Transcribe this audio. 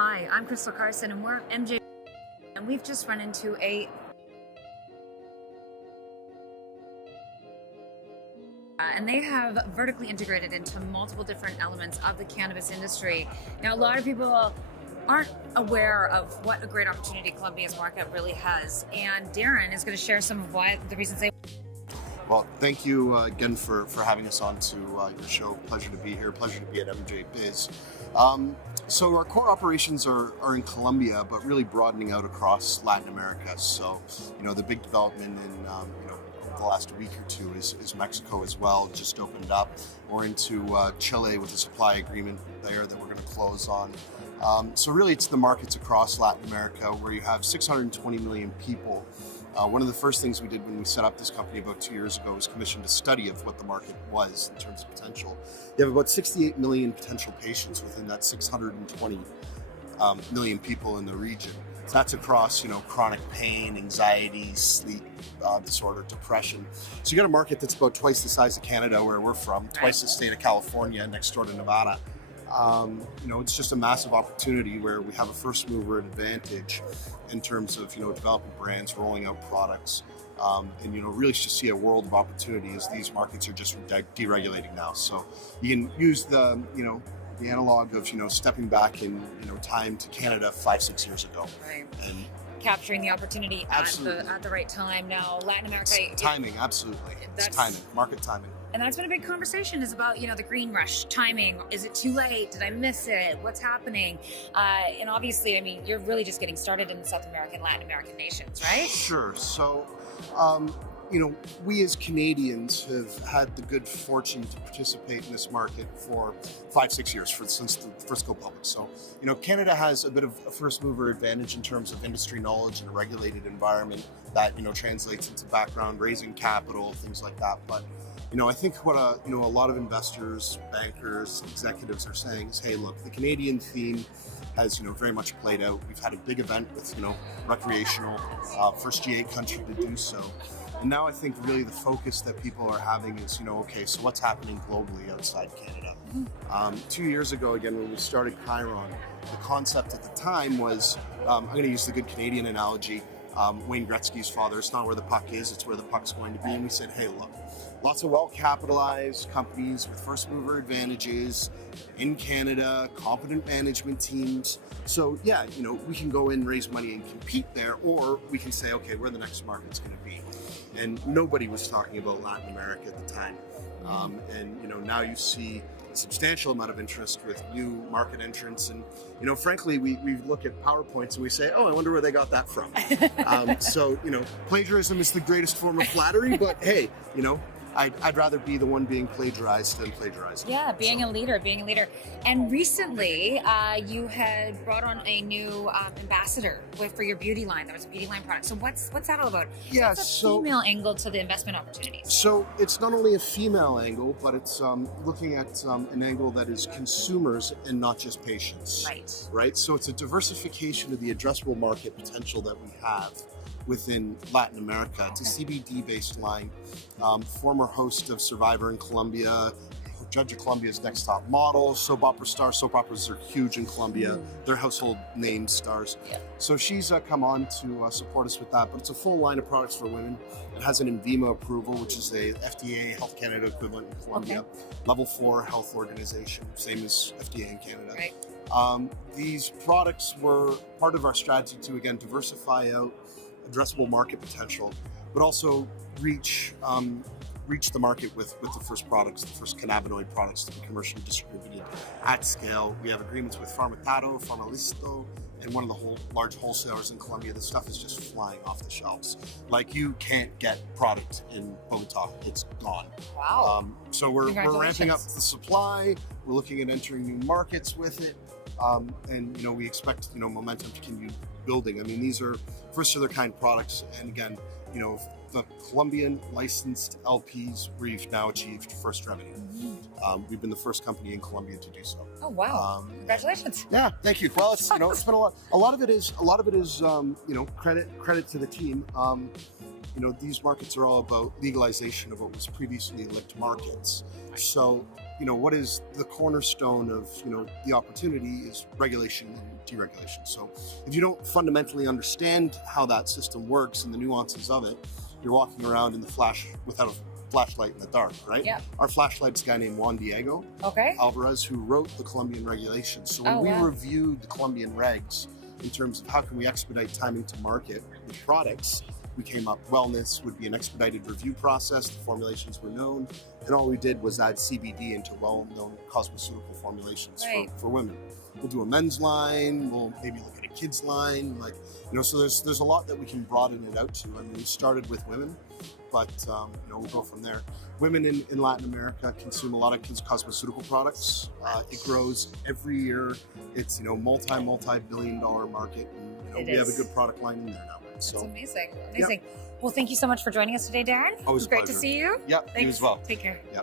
Hi, I'm Crystal Carson, and we're MJ, and we've just run into and they have vertically integrated into multiple different elements of the cannabis industry. Now, a lot of people aren't aware of what a great opportunity Colombia's market really has, and Darren is going to share some of the reasons they. Well, thank you again for having us on to your show. Pleasure to be here. Pleasure to be at MJ Biz. So our core operations are in Colombia, but really broadening out across Latin America. So, the big development in, the last week or two is Mexico as well, just opened up. We're into Chile with a supply agreement there that we're going to close on. So really it's the markets across Latin America where you have 620 million people. One of the first things we did when we set up this company about 2 years ago was commissioned a study of what the market was in terms of potential. You have about 68 million potential patients within that 620 million people in the region. So that's across, chronic pain, anxiety, sleep disorder, depression. So you got a market that's about twice the size of Canada, where we're from, twice the state of California, next door to Nevada. It's just a massive opportunity where we have a first mover advantage in terms of, developing brands, rolling out products, and really just see a world of opportunity as these markets are just deregulating now. So you can use the analog of, stepping back in, time to Canada 5-6 years ago. Right. And capturing the opportunity at the right time. Now, Latin America. Timing, absolutely. It's timing, market timing. And that's been a big conversation, is about, the green rush, timing. Is it too late? Did I miss it? What's happening? And obviously, you're really just getting started in the South American, Latin American nations, right? Sure. So, we as Canadians have had the good fortune to participate in this market for 5-6 years, since the first go public. So, Canada has a bit of a first mover advantage in terms of industry knowledge and a regulated environment that, translates into background, raising capital, things like that. But I think what a lot of investors, bankers, executives are saying is, hey, look, the Canadian theme has very much played out. We've had a big event with recreational, first G8 country to do so. And now I think really the focus that people are having is, okay, so what's happening globally outside Canada? 2 years ago, again, when we started Khiron, the concept at the time was, I'm going to use the good Canadian analogy, Wayne Gretzky's father, it's not where the puck is, it's where the puck's going to be. And we said, hey, look, lots of well-capitalized companies with first-mover advantages in Canada, competent management teams. So, yeah, we can go in, raise money, and compete there, or we can say, okay, where the next market's going to be. And nobody was talking about Latin America at the time. Now you see a substantial amount of interest with new market entrants. And, frankly, we look at PowerPoints and we say, oh, I wonder where they got that from. Plagiarism is the greatest form of flattery, but hey, I'd rather be the one being plagiarized than plagiarized. Yeah, being a leader. And recently, you had brought on a new ambassador for your beauty line. There was a beauty line product. So what's that all about? Yeah, it's a female angle to the investment opportunities. So it's not only a female angle, but it's looking at an angle that is consumers and not just patients. Right. So it's a diversification of the addressable market potential that we have within Latin America. It's a CBD-based line. Former host of Survivor in Colombia, judge of Colombia's Next Top Model, soap opera star. Soap operas are huge in Colombia. They're household name stars. Yeah. So she's come on to support us with that. But it's a full line of products for women. It has an INVIMA approval, which is a FDA Health Canada equivalent in Colombia. Okay. Level 4 health organization, same as FDA in Canada. Right. These products were part of our strategy to, again, diversify out addressable market potential, but also reach the market with the first products, the first cannabinoid products to be commercially distributed at scale. We have agreements with Farmatado, Farmalisto, and one of the large wholesalers in Colombia. This stuff is just flying off the shelves. Like, you can't get product in Bogota, it's gone. Wow. So we're ramping up the supply. We're looking at entering new markets with it. And we expect momentum to continue building. These are first of their kind products, and again, the Colombian licensed LPs, we've now achieved first revenue. We've been the first company in Colombia to do so. Oh wow! Congratulations. Yeah, thank you. Well, it's it's been a lot. A lot of it is credit to the team. These markets are all about legalization of what was previously licked markets. So what is the cornerstone of, the opportunity is regulation and deregulation. So if you don't fundamentally understand how that system works and the nuances of it, you're walking around in the flash without a flashlight in the dark, right? Yep. Our flashlight's a guy named Juan Diego Alvarez, who wrote the Colombian regulations. So when we reviewed the Colombian regs in terms of how can we expedite timing to market with products, we came up wellness would be an expedited review process. The formulations were known, and all we did was add CBD into well-known cosmeceutical formulations for women. We'll do a men's line. We'll maybe look at a kids line. So there's a lot that we can broaden it out to. I mean, we started with women, but we'll go from there. Women in Latin America consume a lot of cosmeceutical products. It grows every year. It's multi-billion-dollar market, and we have a good product line in there now. That's amazing. Well, thank you so much for joining us today, Darren. Always great pleasure. To see you. Yeah, Thanks. you as well. Take care. Yeah.